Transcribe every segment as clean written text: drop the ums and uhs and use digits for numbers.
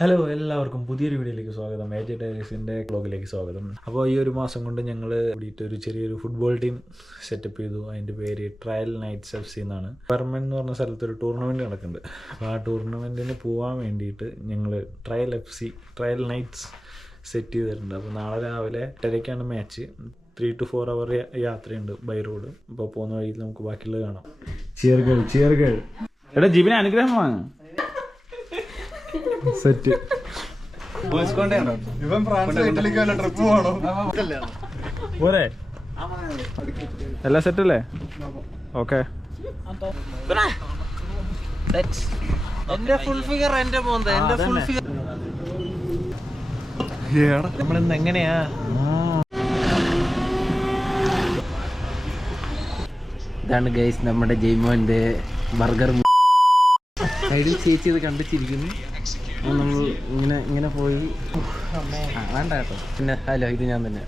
Hello, എല്ലാവർക്കും പുതിയൊരു വീഡിയോയിലേക്ക് സ്വാഗതം. AJ Diaries-ന്റെ വ്ളോഗിലേക്ക് സ്വാഗതം. അപ്പോൾ ഈ ഒരു മാസം കൊണ്ട് ഞങ്ങൾ കൂടിയിട്ട് ഒരു ചെറിയൊരു ഫുട്ബോൾ ടീം സെറ്റപ്പ് ചെയ്തു. അതിൻ്റെ പേര് ട്രയൽ നൈറ്റ്സ് FC എന്നാണ്. പെർമൻ എന്ന് പറഞ്ഞ സ്ഥലത്ത് ഒരു ടൂർണമെൻറ്റ് നടക്കുന്നുണ്ട്. അപ്പോൾ ആ ടൂർണമെൻറ്റിന് പോകാൻ വേണ്ടിയിട്ട് ഞങ്ങൾ ട്രയൽ നൈറ്റ്സ് സെറ്റ് ചെയ്തിട്ടുണ്ട്. അപ്പോൾ നാളെ രാവിലെ 8:30 മാച്ച്. 3 to 4 hour യാത്രയുണ്ട് ബൈ റോഡ്. അപ്പോൾ പോകുന്ന വഴിയിൽ നമുക്ക് ബാക്കിയുള്ളത് കാണാം. ചിയറുകൾ എടാ ജീവന് അനുഗ്രഹമാണ്. സെറ്റ് പോരെ, എല്ലാം സെറ്റ് അല്ലേ? ഓക്കെ, നമ്മളിന്ന് എങ്ങനെയാ ഇതാണ് ഗൈസ് നമ്മുടെ ജയ്മോന്റെ ബർഗർ. സൈഡിൽ ചേച്ചി ഇത് കണ്ടിച്ചിരിക്കുന്നു. നമ്മൾ ഇങ്ങനെ പോയി വേണ്ട കേട്ടോ. പിന്നെ ഹലോ, ഇത് ഞാൻ തന്നെ.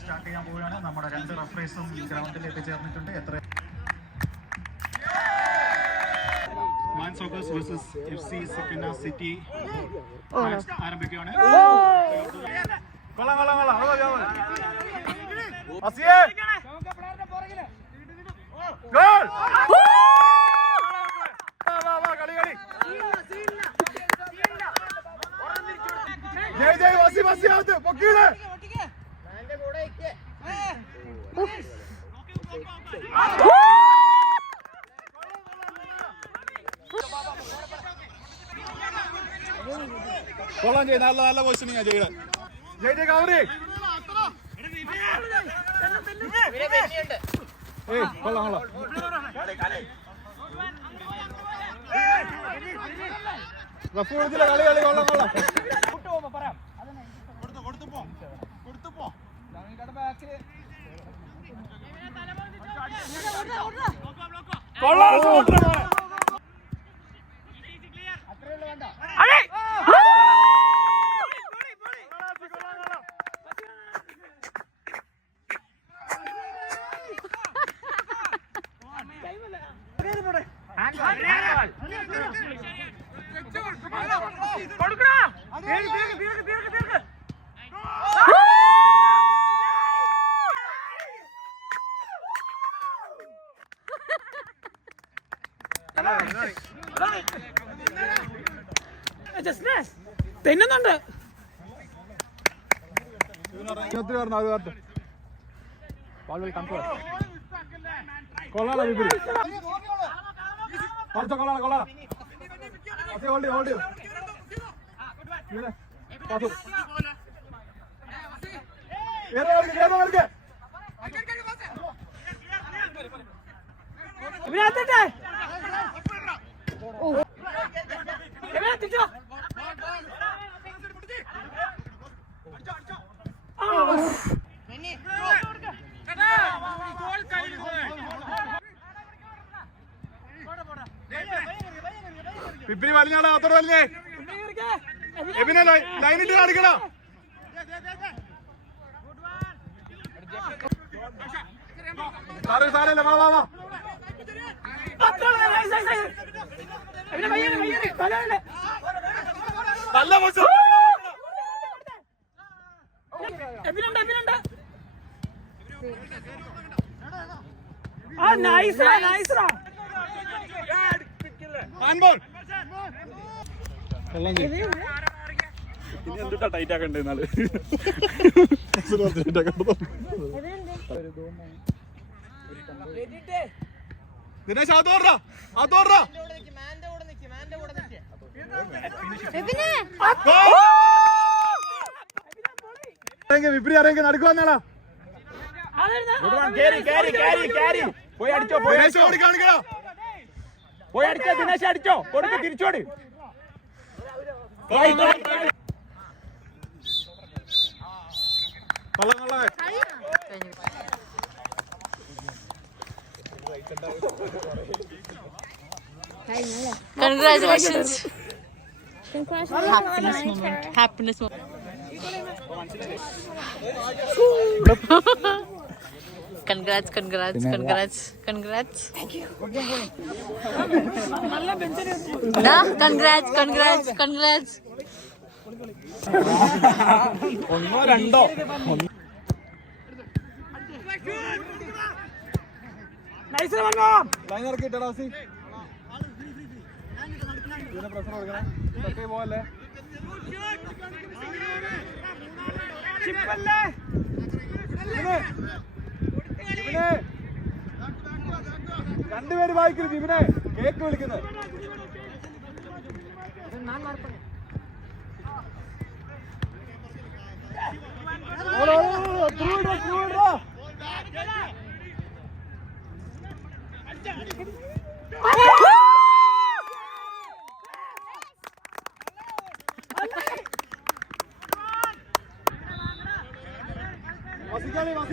സ്റ്റാർട്ട് ചെയ്യാൻ പോവുകയാണ്. നമ്മുടെ 2 റഫറീസും ഗ്രൗണ്ടിൽ എത്തിച്ചേർന്നിട്ടുണ്ട്. മാൻസോക്കേഴ്സ് വേഴ്സസ് FC സെക്കൻഡ് സിറ്റി ആരംഭിക്കുകയാണ്. കൊള്ളാൻ ചെയ്ത് നല്ല പൊസിഷനിങ്ങാ ചെയ്യണം. കൊള്ളാം. റഫ് കൊടുത്തില്ല, കളി കൊള്ളാം. തെന്നുന്നുണ്ട്. പിപ്പിരി വലിഞ്ഞാടാ, അത്ര വലിഞ്ഞേ. എബിനെ ലൈനിട്ട് കാണിക്കണ. സാരല്ല, വാ. നല്ല മോശം. എന്തുട്ടാ ടൈറ്റ് ആക്കണ്ടേ? ദിനേശ് വിപരി അറിയെങ്കിൽ നടക്കുവാന്നാളാ. പോയി അടിച്ചോ, ദിനേശ് അടിച്ചോ, കൊടുക്ക്, തിരിച്ചോട്. Congratulations. Happiness moment. Congrats, congrats, congrats, congrats. Da, congrats, congrats, congrats. ഒന്നോ രണ്ടോ ലൈൻ ഇറക്കിയിട്ടാ പ്രശ്നം കൊടുക്കണേ പോവല്ലേ രണ്ടുപേര് വായിക്കുന്നു ജിബിനെ കേക്ക് വിളിക്കുന്നത്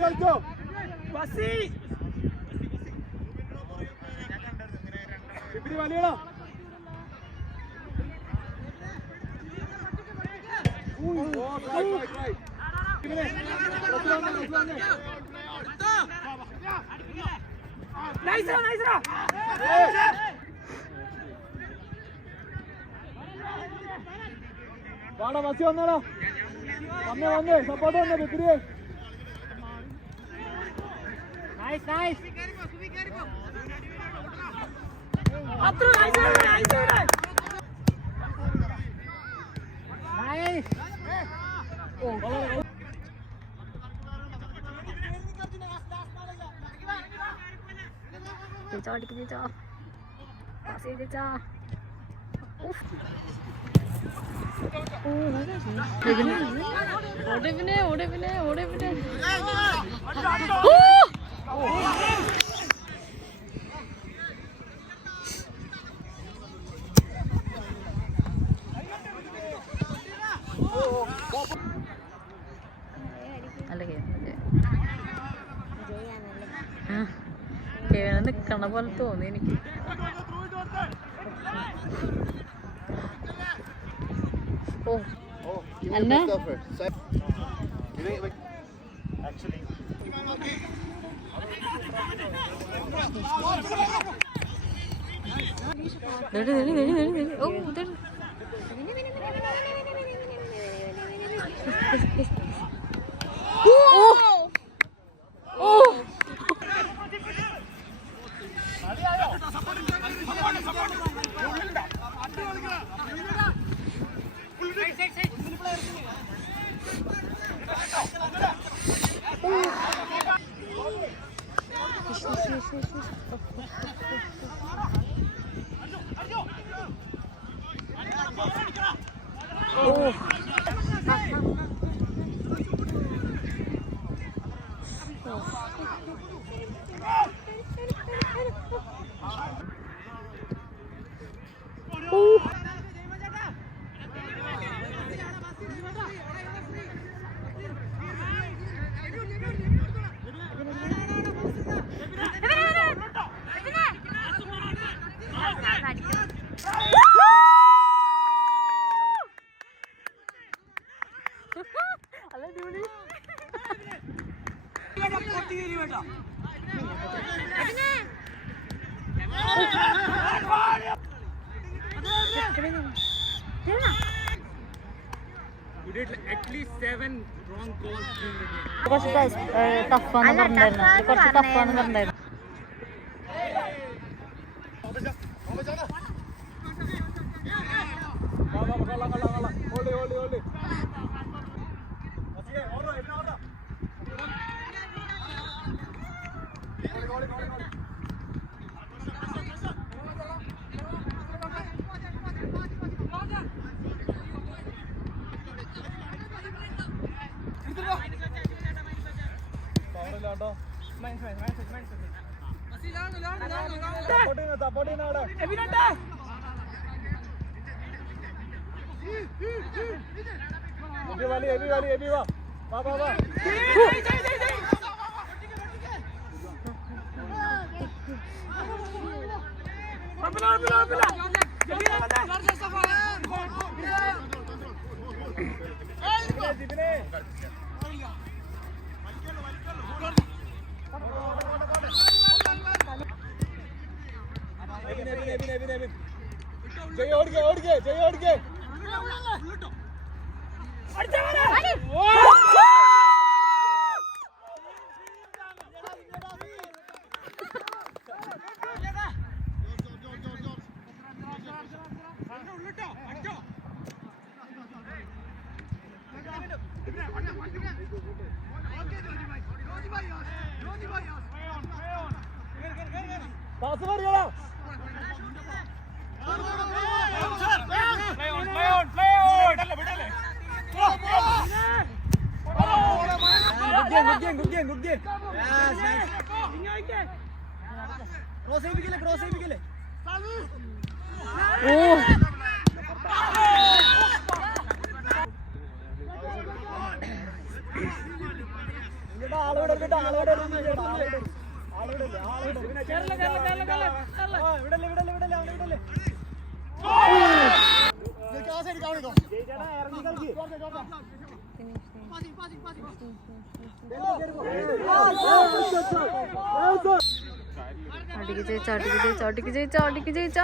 കളിച്ചോ വലിയടാ വാടാ ബസ് വന്നേടാ വന്നേ സപ്പോർട്ട് വന്നേ ബിക്രിയെ നൈസ് നൈസ് അത്ര നൈസ് നൈസ് ഓ Dito. Kasi dito. Uff. ഓടെ. കേവലം നിക്കണ പോലെ തോന്നി എനിക്ക്. ഓ അന്ന ഓ കുറച്ച് ടഫാന്ന് പറഞ്ഞിട്ടുണ്ടായിരുന്നു. അടിക്ക് ജയിച്ച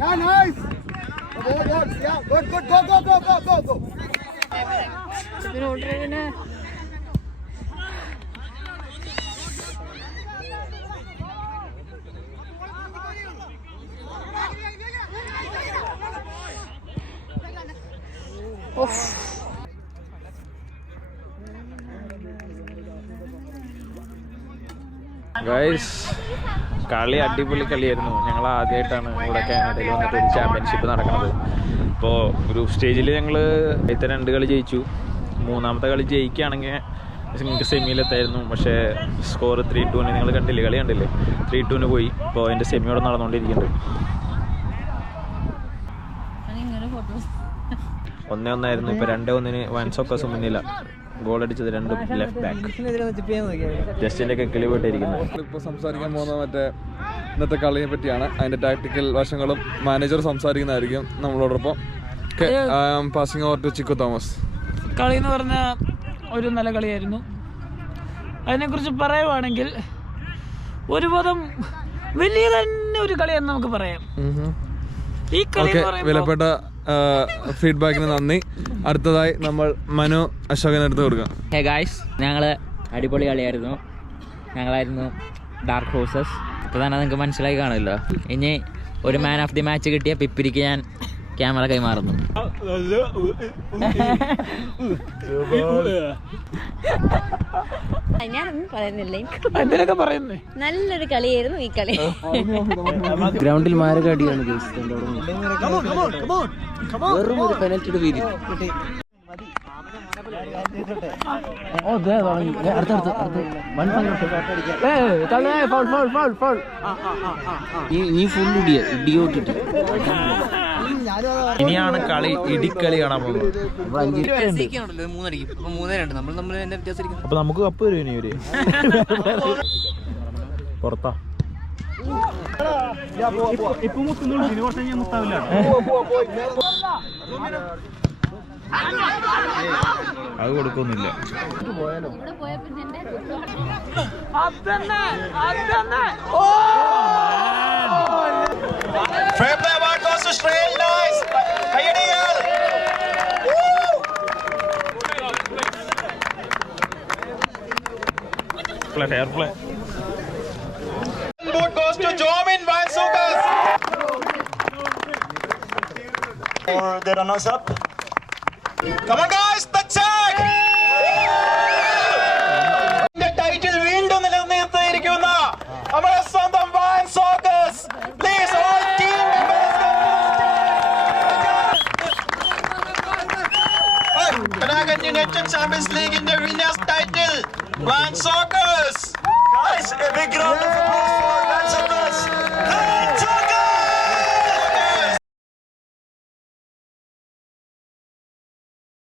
Yeah, nice. Yeah, good. Go. Guys, കളി അടിപൊളി കളിയായിരുന്നു. ഞങ്ങൾ ആദ്യമായിട്ടാണ് ഇവിടെ കാനഡയിൽ വന്നിട്ട് ഒരു ചാമ്പ്യൻഷിപ്പ് നടക്കുന്നത്. ഇപ്പോൾ ഗ്രൂപ്പ് സ്റ്റേജിൽ ഞങ്ങൾ ആദ്യത്തെ 2 കളി ജയിച്ചു. 3ാമത്തെ കളി ജയിക്കുകയാണെങ്കിൽ നിങ്ങൾക്ക് സെമിയിലെത്തായിരുന്നു. പക്ഷേ സ്കോർ 3-2 നിങ്ങൾ കണ്ടില്ലേ, കളി കണ്ടില്ലേ, 3-2 പോയി. ഇപ്പോൾ അതിൻ്റെ സെമിയോടെ നടന്നുകൊണ്ടിരിക്കുന്നുണ്ട്. 1-1 ഇപ്പോൾ 2-1 വൻസൊക്കെ മുന്നില്ല. ഗോൾ അടിച്ചത് 2 ലെഫ്റ്റ് ബാക്ക്. ജസ്റ്റിൻ്റെ കെക്കിൽ പോയിട്ടിരിക്കുന്നത്. ഇപ്പോൾ സംസാരിക്കാൻ പോകുന്നത് മറ്റേ ഇന്നത്തെ കളിയെ പറ്റിയാണ്. അതിൻ്റെ ടാക്ടിക്കൽ വശങ്ങളും മാനേജർ സംസാരിക്കുന്നതായിരിക്കും നമ്മളോടൊപ്പം. Passing over to Chikku Thomas. കളി എന്ന് പറഞ്ഞാൽ ഒരു നല്ല കളിയായിരുന്നു. അതിനെക്കുറിച്ച് പറയുവാണെങ്കിൽ ഒരുപാടും വലിയ തന്നെ ഒരു കളിയാണെന്ന് നമുക്ക് പറയാം. ഈ കളി വിലപ്പെട്ട ഫീഡ്ബാക്കിന് നന്ദി. അടുത്തതായി നമ്മൾ മനു അശോകൻ എടുത്ത് കൊടുക്കാം. ഹേ ഗായ്സ്, ഞങ്ങൾ അടിപൊളി കളിയായിരുന്നു. ഞങ്ങളായിരുന്നു ഡാർക്ക് ഹോഴ്സസ്. അപ്പോൾ തന്നെ നിങ്ങൾക്ക് മനസ്സിലായി കാണുമല്ലോ. ഇനി ഒരു മാൻ ഓഫ് ദി മാച്ച് കിട്ടിയ പിപ്പിരിക്ക് ഞാൻ ക്യാമറ കൈമാറുന്നു. ഞാനൊന്നും പറയുന്നില്ല. നല്ലൊരു കളിയായിരുന്നു ഈ കളി. ഗ്രൗണ്ടിൽ മാരകാടിയാണ് വെറും ഒരു പെനൽറ്റിയുടെ പേര്. നീ ഫുൾ ഇടിയോട്ടിട്ട് ഇനിയാണ് കളി, ഇടിക്കളി കാണാൻ പോകുന്നത്. അപ്പൊ നമുക്ക് കപ്പ് വരും ഇനി ഒരു പുറത്താ. അത് കൊടുക്കൊന്നുമില്ല. Boot goes to Jomin Vansukas. For the runners-up. Come on, guys, the check. The title വീണ്ടും നിലനിർത്തിയിരിക്കുന്ന നമ്മുടെ സ്വന്തം വാൻസോക്കസ്. Please, all team members Kanagan United Champions League in the winners title. Vansokers. Guys, a big round of applause.